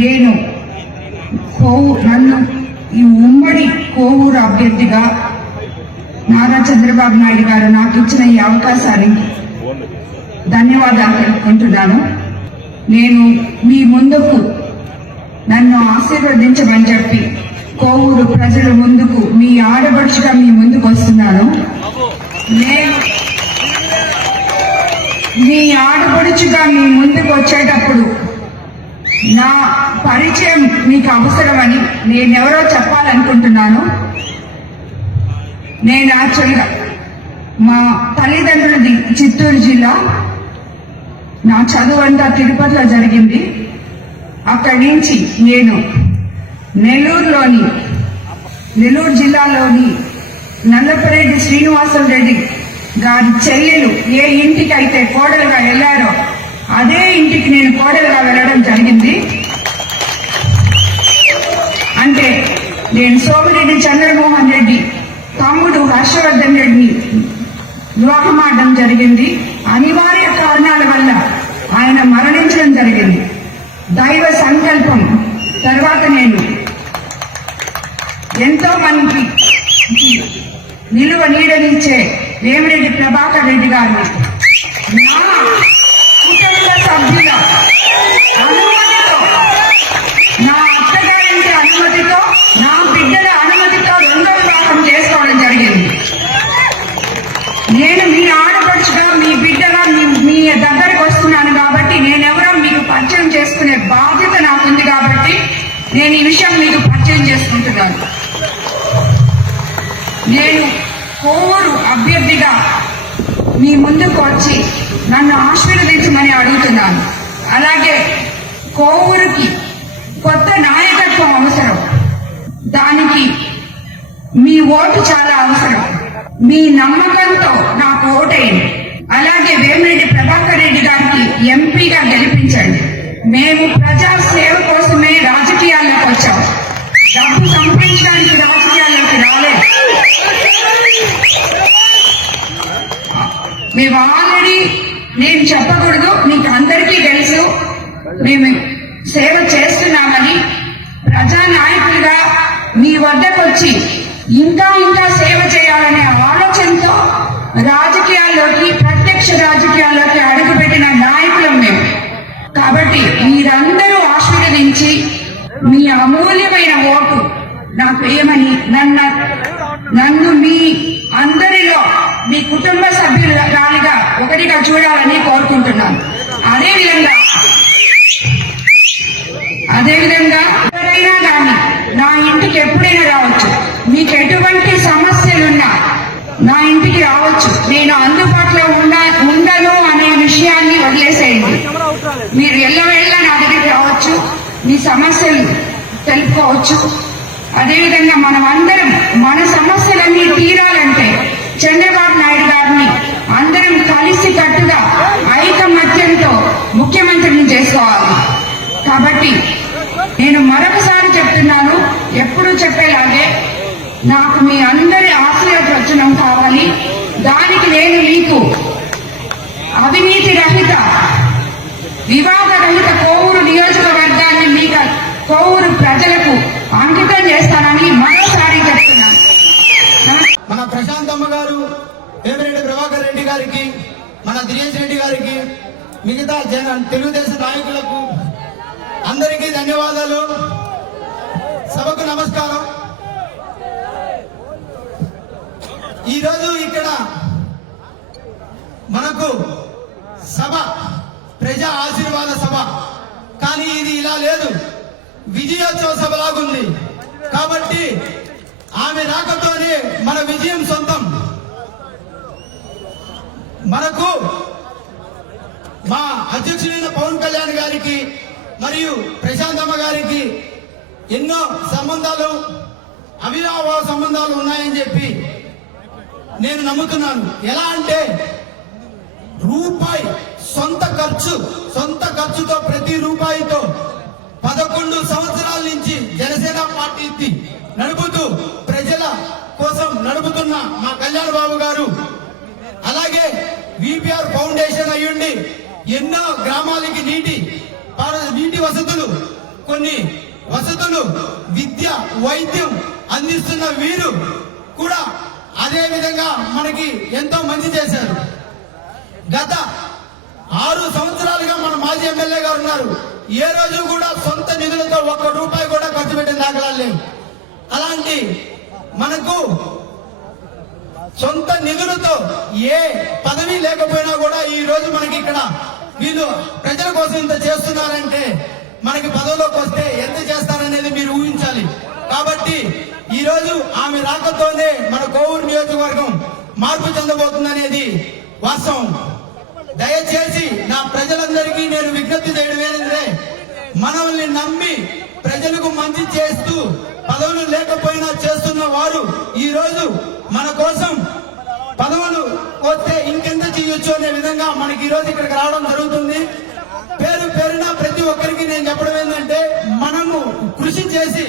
నేను కోవు నన్ను ఈ ఉమ్మడి కోవూరు అభ్యర్థిగా నారా చంద్రబాబు నాయుడు గారు నాకు ఇచ్చిన ఈ అవకాశానికి ధన్యవాదాలు తెలుపుకుంటున్నాను. నేను మీ ముందుకు నన్ను ఆశీర్వదించమని చెప్పి కోవూరు ప్రజల ముందుకు మీ ఆడపడుచుగా మీ ముందుకు వస్తున్నాను. నేను మీ ఆడపడుచుగా మీ ముందుకు వచ్చేటప్పుడు నా పరిచయం మీకు అవసరమని నేనెవరో చెప్పాలనుకుంటున్నాను. నేను యాక్చువల్గా మా తల్లిదండ్రులది చిత్తూరు జిల్లా. నా చదువు అంతా తిరుపతిలో జరిగింది. అక్కడి నుంచి నేను నెల్లూరులోని నెల్లూరు జిల్లాలోని నల్లపరెడ్డి శ్రీనివాసం రెడ్డి గారి చెల్లెలు ఏ ఇంటికి అయితే కోడలుగా వెళ్ళారో అదే ఇంటికి నేను కోడలుగా వెళ్ళడం జరిగింది. అంటే నేను సోమిరెడ్డి చంద్రమోహన్ రెడ్డి తమ్ముడు హర్షవర్ధన్ రెడ్డిని వివాహమాడడం జరిగింది. అనివార్య కారణాల వల్ల ఆయన మరణించడం జరిగింది. దైవ సంకల్పం. తర్వాత నేను ఎంతో మందికి నిలువ నీడనిచ్చే వేమిరెడ్డి ప్రభాకర్ రెడ్డి గారిని అభ్యర్థిగా మీ ముందుకు వచ్చి నన్ను ఆశీర్వదించమని అడుగుతున్నాను. అలాగే కోవూరుకి కొత్త నాయకత్వం అవసరం. దానికి మీ ఓటు చాలా అవసరం. మీ నమ్మకంతో నాకు ఓటేయండి. అలాగే వేమిరెడ్డి ప్రభాకర్ రెడ్డి గారికి ఎంపీగా గెలిపించండి. మేము ప్రజా సేవ కోసం మేము ఆల్రెడీ నేను చెప్పకూడదు మీకు అందరికీ తెలుసు. మేము సేవ చేస్తున్నామని ప్రజా నాయకులుగా మీ వద్దకు వచ్చి ఇంకా ఇంకా సేవ చేయాలనే ఆలోచనతో రాజకీయాల్లోకి ప్రత్యక్ష రాజకీయాల్లోకి అడుగుపెట్టిన నాయకులం మేము. కాబట్టి మీరందరూ ఆశీర్వదించి మీ అమూల్యమైన ఓటు నాకు ఏమని నన్ను నన్ను మీ అందరిలో మీ కుటుంబ సభ్యురాలిగా ఒకటిగా చూడాలని కోరుకుంటున్నాను అదేవిధంగా అదేవిధంగా ఎవరైనా కానీ నా ఇంటికి ఎప్పుడైనా రావచ్చు. మీకు ఎటువంటి సమస్యలున్నా నా ఇంటికి రావచ్చు. నేను అందుబాటులో ఉన్న ఉండను అనే విషయాన్ని వదిలేసేయండి. మీరు ఎల్లవేళ్ళ నా దగ్గరికి రావచ్చు. మీ సమస్యలు తెలుపుకోవచ్చు. అదేవిధంగా మనం అందరం మన సమస్యలన్నీ తీరాలంటే చంద్రబాబు నాయుడు గారిని అందరం కలిసి కట్టుగా ఐకమత్యంతో ముఖ్యమంత్రిని చేసుకోవాలి. కాబట్టి నేను మరొకసారి చెప్తున్నాను ఎప్పుడు చెప్పేలాగే నాకు మీ అందరి ఆశీర్వచనం కావాలి. దానికి నేను మీకు అవినీతి రహిత వివాద రహిత కోవూరు నియోజకవర్గాన్ని మీకు కోవూరు ప్రజలకు అంకితం చేస్తానని మరోసారి చెప్తున్నాను మన ప్రశాంతమ్మ గారు వేమిరెడ్డి ప్రభాకర్ రెడ్డి గారికి మన దినేష్ రెడ్డి గారికి మిగతా జన తెలుగుదేశం నాయకులకు అందరికీ ధన్యవాదాలు. సభకు నమస్కారం. ఈరోజు ఇక్కడ మనకు సభ ప్రజా ఆశీర్వాద సభ. కానీ ఇది ఇలా లేదు. విజయోత్సవ సభ లాగుంది కాబట్టి ఆమె రాకతోనే మన విజయం సొంతం. మనకు మా అధ్యక్షుడైన పవన్ కళ్యాణ్ గారికి మరియు ప్రశాంతమ్మ గారికి ఎన్నో సంబంధాలు అవినాభావ సంబంధాలు ఉన్నాయని చెప్పి నేను నమ్ముతున్నాను. ఎలా అంటే రూపాయి సొంత ఖర్చు సొంత ఖర్చుతో ప్రతి రూపాయితో పదకొండు సంవత్సరాల నుంచి జనసేన పార్టీ నడుపుతూ ప్రజల కోసం నడుపుతున్న మా కళ్యాణ్ బాబు గారు అలాగే విపిఆర్ ఫౌండేషన్ అయ్యుండి ఎన్నో గ్రామాలకి నీటి నీటి వసతులు కొన్ని వసతులు విద్య వైద్యం అందిస్తున్న వీరు కూడా అదే విధంగా మనకి ఎంతో మంచి చేశారు. గత ఆరు సంవత్సరాలుగా మన మాజీ ఎమ్మెల్యే గారు ఉన్నారు. ఏ రోజు కూడా సొంత నిధులతో ఒక్క రూపాయి కూడా ఖర్చు పెట్టిన దాఖలాలు లేవు. అలాంటి మనకు సొంత నిధులతో ఏ పదవి లేకపోయినా కూడా ఈ రోజు మనకి ఇక్కడ వీళ్ళు ప్రజల కోసం ఇంత చేస్తున్నారంటే మనకి పదవిలోకి వస్తే ఎంత చేస్తారనేది మీరు ఊహించాలి. కాబట్టి ఈ రోజు ఆమె రాకతోనే మన కోవూరు నియోజకవర్గం మార్పు చెందబోతుందనేది వాస్తవం. దయచేసి నా ప్రజలందరికీ నేను విజ్ఞప్తి చేయడం ఏంటంటే మనల్ని నమ్మి ప్రజలకు మంచి చేస్తూ పదవులు లేకపోయినా చేస్తున్న వారు ఈ రోజు మన కోసం పదవులు వస్తే ఇంకెంత చేయొచ్చు అనే విధంగా మనకి ఈరోజు ఇక్కడికి రావడం జరుగుతుంది. పేరు పేరున ప్రతి ఒక్కరికి నేను చెప్పడం ఏంటంటే మనము కృషి చేసి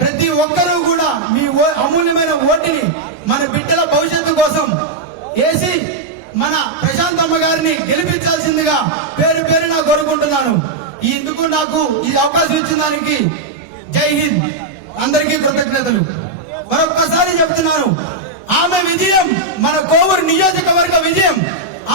ప్రతి ఒక్కరూ కూడా మీ ఓ- అమూల్యమైన ఓటిని మన బిడ్డల భవిష్యత్తు కోసం వేసి మన ప్రశాంతమ్మ గారిని గెలిపించాల్సిందిగా పేరు పేరున కోరుకుంటున్నాను. ఇందుకు నాకు ఈ అవకాశం ఇచ్చిన దానికి జై హింద్. అందరికీ కృతజ్ఞతలు. మరొక్కసారి చెప్తున్నాను ఆమె విజయం మన కోవూరు నియోజకవర్గ విజయం.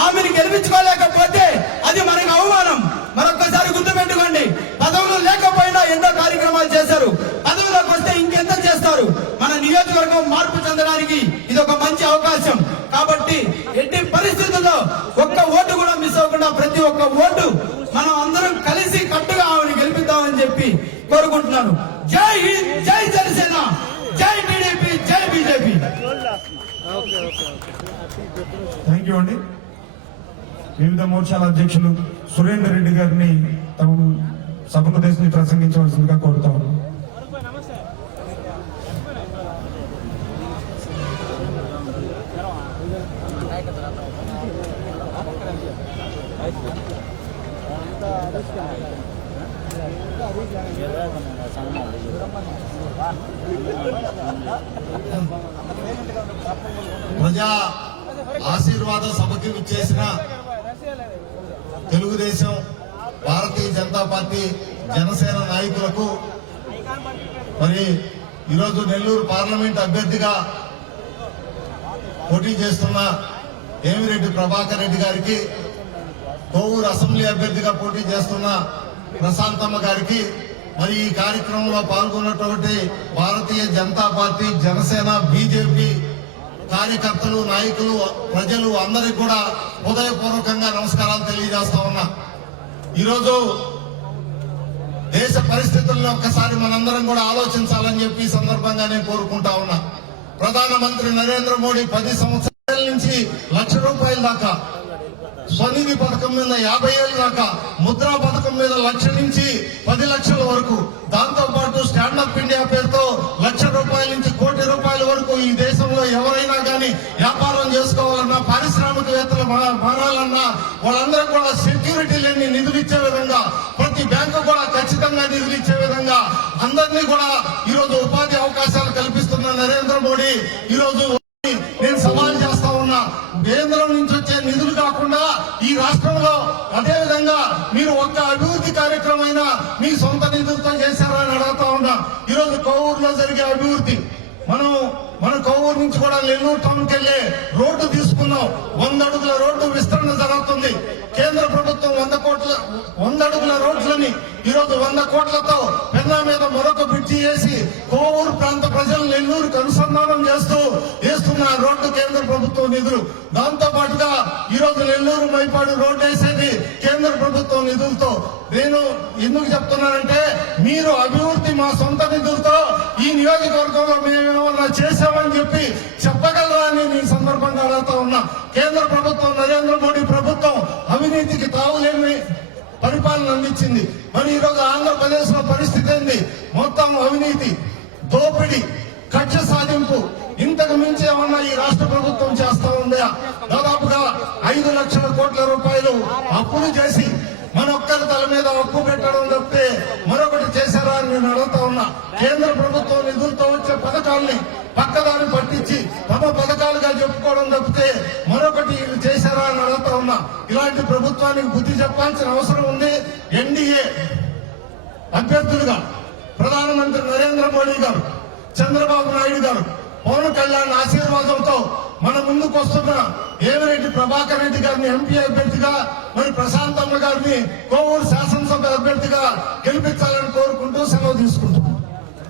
ఆమెను గెలిపించుకోలేకపోతే అది మనకు అవమానం. మరొక్కసారి గుర్తుపెట్టుకోండి పదవులు లేకపోయినా ఎన్నో కార్యక్రమాలు చేశారు. పదవులకు వస్తే ఇంకెంత చేస్తారు? మన నియోజకవర్గం మార్పు చెందడానికి ఇది ఒక మంచి అవకాశం. కాబట్టి ఎట్టి పరిస్థితుల్లో ఒక్క ఓటు కూడా మిస్ అవ్వకుండా ప్రతి ఒక్క ఓటు మనం అందరం కలిసి కట్టుగా ఆమెను గెలిపిద్దామని చెప్పి కోరుకుంటున్నాను. జై హింద్ జై జనసేన జై టీడీపీ జై బీజేపీ. థ్యాంక్ యూ అండి. వివిధ మోర్చాల అధ్యక్షులు సురేందర్ రెడ్డి గారిని తమ సభను దేశం ప్రసంగించవలసిందిగా కోరుతా ఉన్నాం ప్రజా ఆశీర్వాద సభకి విచ్చేసిన తెలుగుదేశం భారతీయ జనతా పార్టీ జనసేన నాయకులకు మరి ఈరోజు నెల్లూరు పార్లమెంట్ అభ్యర్థిగా పోటీ చేస్తున్న ఏమిరెడ్డి ప్రభాకర్ రెడ్డి గారికి కోవూరు అసెంబ్లీ అభ్యర్థిగా పోటీ చేస్తున్న ప్రశాంతమ్మ గారికి మరి ఈ కార్యక్రమంలో పాల్గొన్నటువంటి భారతీయ జనతా పార్టీ జనసేన బీజేపీ కార్యకర్తలు నాయకులు ప్రజలు అందరికి కూడా హృదయపూర్వకంగా నమస్కారాలు తెలియజేస్తా ఉన్నా. ఈరోజు దేశ పరిస్థితులను ఒక్కసారి మనందరం కూడా ఆలోచించాలని చెప్పి సందర్భంగా నేను కోరుకుంటా ఉన్నా. ప్రధానమంత్రి నరేంద్ర మోడీ పది సంవత్సరాల నుంచి లక్ష రూపాయల దాకా స్వనిధి పథకం మీద యాభై ఏళ్ళ దాకా ముద్రా పథకం మీద లక్ష నుంచి పది లక్షల వరకు. దాంతో పాటు స్టాండప్ ఇండియా పేరుతో లక్ష రూపాయల నుంచి కోటి రూపాయల వరకు ఈ దేశంలో ఎవరైనా కానీ వ్యాపారం చేసుకోవాలన్నా పారిశ్రామికవేత్తలు మారాలన్నా వాళ్ళందరూ కూడా రాష్ట్రంలో అదే విధంగా మీరు ఒక్క అభివృద్ధి కార్యక్రమం మీ సొంత నిధులతో చేశారా అని అడుగుతా ఉన్నా. ఈరోజు కోవూరులో జరిగే అభివృద్ధి. మనం మన కోవూరు నుంచి కూడా నెల్లూరు టౌన్కి వెళ్ళే రోడ్డు తీసుకున్నాం. వంద అడుగుల రోడ్డు విస్తరణ జరుగుతుంది. కేంద్ర ప్రభుత్వం వంద కోట్ల వంద అడుగుల రోడ్లని ఈరోజు వంద కోట్లతో పెన్నా మీద మరొక బ్రిడ్జి వేసి కోవూరు ప్రాంత ప్రజలు నెల్లూరుకు అనుసంధానం చేస్తూ వేస్తున్న రోడ్డు కేంద్ర ప్రభుత్వం నిధులు. దాంతో పాటుగా ఈరోజు నెల్లూరు మైపాడు రోడ్డు వేసేది కేంద్ర ప్రభుత్వం నిధులతో. నేను ఎందుకు చెప్తున్నానంటే మీరు అభివృద్ధి మా సొంత నిధులతో ఈ నియోజకవర్గంలో మేమేమన్నా చేశామని చెప్పి చెప్పగలరా అని నేను ఈ సందర్భంగా అడుగుతా ఉన్నా. కేంద్ర ప్రభుత్వం నరేంద్ర మోడీ ప్రభుత్వం అవినీతికి తావులేదు పరిపాలన అందించింది. మరి ఈరోజు ఆంధ్రప్రదేశ్లో పరిస్థితి ఏంది? మొత్తం అవినీతి దోపిడీ కక్ష సాధింపు ఇంతకు మించి ఏమన్నా ఈ రాష్ట్ర ప్రభుత్వం చేస్తా ఉందా? దాదాపుగా ఐదు లక్షల కోట్ల రూపాయలు అప్పులు చేసి మీద అప్పు పెట్టడం తప్పితే మరొకటి చేశారా అని నేను అడుగుతా ఉన్నా. కేంద్ర ప్రభుత్వం నిధులతో వచ్చే పథకాల్ని పక్కదారి పట్టించి తమ పథకాలుగా చెప్పుకోవడం తప్పితే మరొకటి వీళ్ళు చేశారా అని అడుగుతా ఉన్నా. ఇలాంటి ప్రభుత్వానికి బుద్ధి చెప్పాల్సిన అవసరం ఉంది. ఎన్డీఏ అభ్యర్థులుగా ప్రధానమంత్రి నరేంద్ర మోడీ గారు చంద్రబాబు నాయుడు గారు పవన్ కళ్యాణ్ ఆశీర్వాదంతో మన ముందుకు వస్తున్న ఏమిరెడ్డి ప్రభాకర్ రెడ్డి గారిని ఎంపీ అభ్యర్థిగా మరి ప్రశాంతమ్మ గారిని కోవూరు శాసనసభ అభ్యర్థిగా గెలిపించాలని కోరుకుంటూ సెలవు తీసుకుంటున్నాం.